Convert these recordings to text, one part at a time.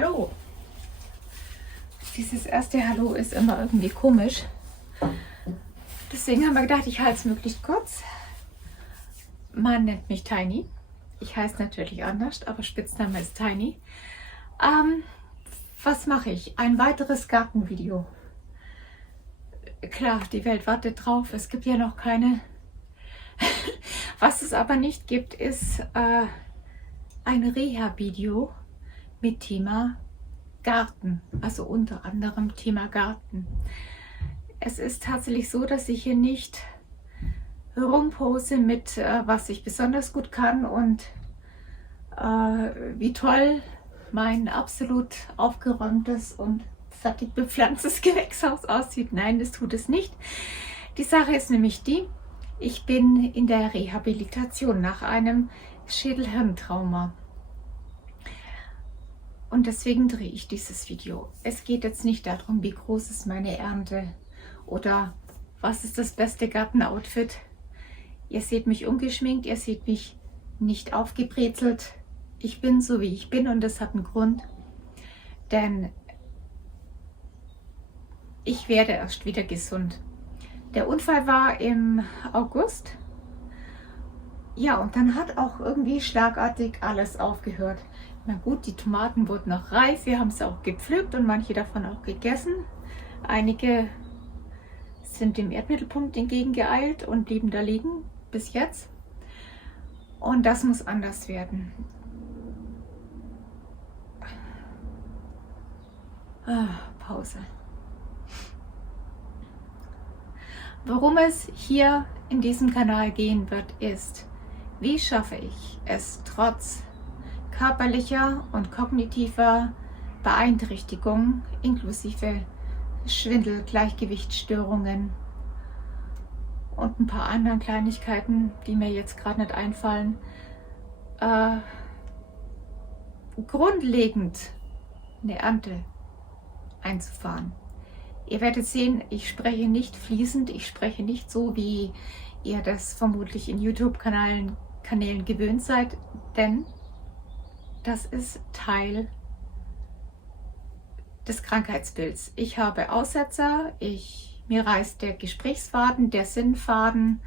Hallo. Dieses erste Hallo ist immer irgendwie komisch. Deswegen haben wir gedacht, ich halte es möglichst kurz. Man nennt mich Tiny. Ich heiße natürlich anders, aber Spitzname ist Tiny. Was mache ich? Ein weiteres Gartenvideo. Klar, die Welt wartet drauf. Es gibt ja noch keine. Was es aber nicht gibt, ist ein Reha-Video mit Thema Garten. Also unter anderem Thema Garten. Es ist tatsächlich so, dass ich hier nicht rumpose mit was ich besonders gut kann und wie toll mein absolut aufgeräumtes und fertig bepflanztes Gewächshaus aussieht. Nein, das tut es nicht. Die Sache ist nämlich die, ich bin in der Rehabilitation nach einem Schädel-Hirntrauma. Und deswegen drehe ich dieses Video. Es geht jetzt nicht darum, wie groß ist meine Ernte oder was ist das beste Gartenoutfit. Ihr seht mich ungeschminkt, ihr seht mich nicht aufgebrezelt. Ich bin so, wie ich bin und das hat einen Grund, denn ich werde erst wieder gesund. Der Unfall war im August. Ja, und dann hat auch irgendwie schlagartig alles aufgehört. Na gut, die Tomaten wurden noch reif, wir haben sie auch gepflückt und manche davon auch gegessen. Einige sind dem Erdmittelpunkt entgegengeeilt und blieben da liegen bis jetzt. Und das muss anders werden. Pause. Worum es hier in diesem Kanal gehen wird, ist, wie schaffe ich es trotz körperlicher und kognitiver Beeinträchtigung inklusive Schwindel, Gleichgewichtsstörungen und ein paar anderen Kleinigkeiten, die mir jetzt gerade nicht einfallen, grundlegend eine Ernte einzufahren. Ihr werdet sehen, ich spreche nicht fließend, ich spreche nicht so, wie ihr das vermutlich in YouTube-Kanälen gewöhnt seid, denn das ist Teil des Krankheitsbilds. Ich habe Aussetzer, mir reißt der Gesprächsfaden, der Sinnfaden,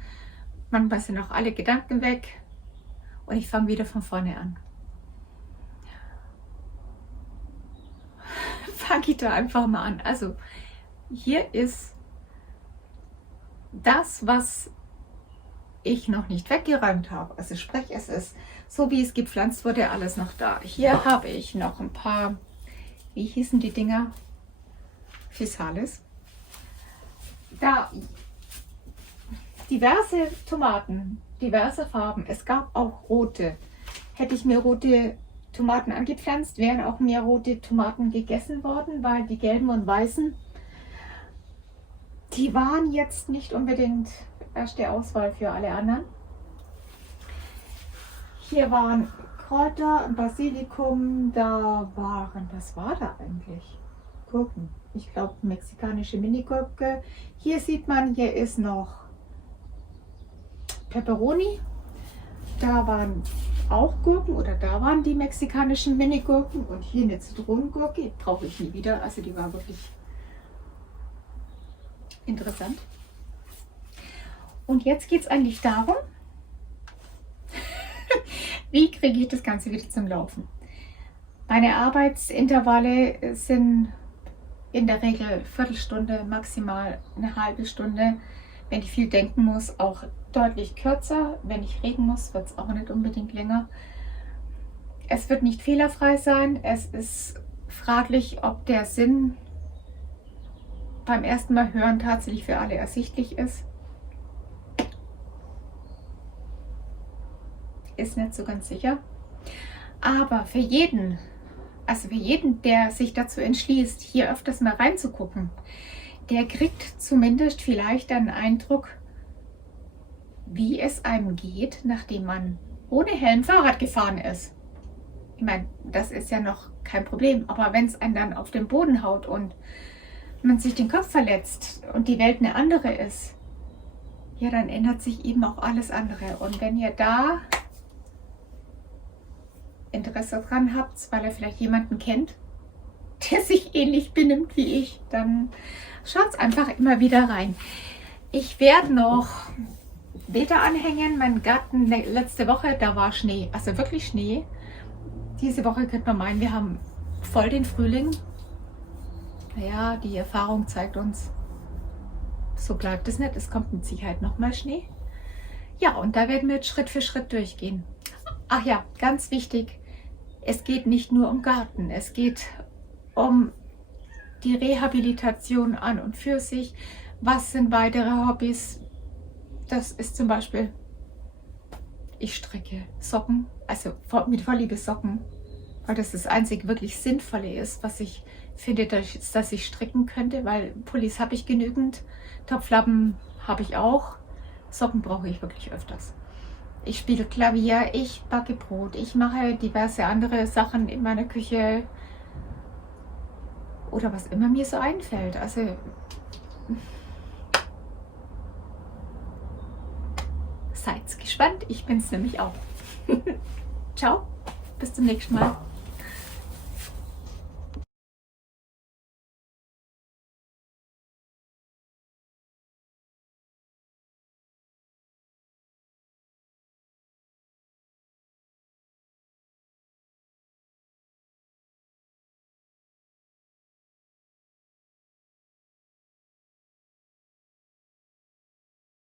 manchmal sind auch alle Gedanken weg und ich fange wieder von vorne an. Fange ich da einfach mal an. Also hier ist das, was ich noch nicht weggeräumt habe. Also sprich, es ist so, wie es gepflanzt wurde, alles noch da. Hier habe ich noch ein paar, wie hießen die Dinger? Physalis. Da diverse Tomaten, diverse Farben. Es gab auch rote. Hätte ich mir rote Tomaten angepflanzt, wären auch mehr rote Tomaten gegessen worden, weil die gelben und weißen, die waren jetzt nicht unbedingt erste Auswahl für alle anderen. Hier waren Kräuter, Basilikum, was war da eigentlich? Gurken. Ich glaube mexikanische Minigurke. Hier sieht man, hier ist noch Peperoni. Da waren auch Gurken oder da waren die mexikanischen Minigurken und hier eine Zitronengurke. Die brauche ich nie wieder, also die war wirklich interessant. Und jetzt geht es eigentlich darum, wie kriege ich das Ganze wieder zum Laufen. Meine Arbeitsintervalle sind in der Regel Viertelstunde, maximal eine halbe Stunde. Wenn ich viel denken muss, auch deutlich kürzer. Wenn ich reden muss, wird es auch nicht unbedingt länger. Es wird nicht fehlerfrei sein. Es ist fraglich, ob der Sinn beim ersten Mal hören tatsächlich für alle ersichtlich ist. Ist nicht so ganz sicher. Aber für jeden, der sich dazu entschließt, hier öfters mal reinzugucken, der kriegt zumindest vielleicht einen Eindruck, wie es einem geht, nachdem man ohne Helm Fahrrad gefahren ist. Ich meine, das ist ja noch kein Problem, aber wenn es einen dann auf den Boden haut und man sich den Kopf verletzt und die Welt eine andere ist, ja, dann ändert sich eben auch alles andere. Und wenn ihr da Interesse dran habt, weil ihr vielleicht jemanden kennt, der sich ähnlich benimmt wie ich, dann schaut einfach immer wieder rein. Ich werde noch Bilder anhängen. Mein Garten letzte Woche, da war Schnee, also wirklich Schnee. Diese Woche könnte man meinen, wir haben voll den Frühling. Naja, die Erfahrung zeigt uns, so bleibt es nicht. Es kommt mit Sicherheit nochmal Schnee. Ja, und da werden wir jetzt Schritt für Schritt durchgehen. Ach ja, ganz wichtig, es geht nicht nur um Garten, es geht um die Rehabilitation an und für sich. Was sind weitere Hobbys? Das ist zum Beispiel, ich stricke Socken, also mit Vorliebe Socken, weil das das einzige wirklich Sinnvolle ist, was ich finde, dass ich stricken könnte, weil Pullis habe ich genügend, Topflappen habe ich auch, Socken brauche ich wirklich öfters. Ich spiele Klavier, ich backe Brot, ich mache diverse andere Sachen in meiner Küche oder was immer mir so einfällt. Also seid gespannt, ich bin es nämlich auch. Ciao, bis zum nächsten Mal.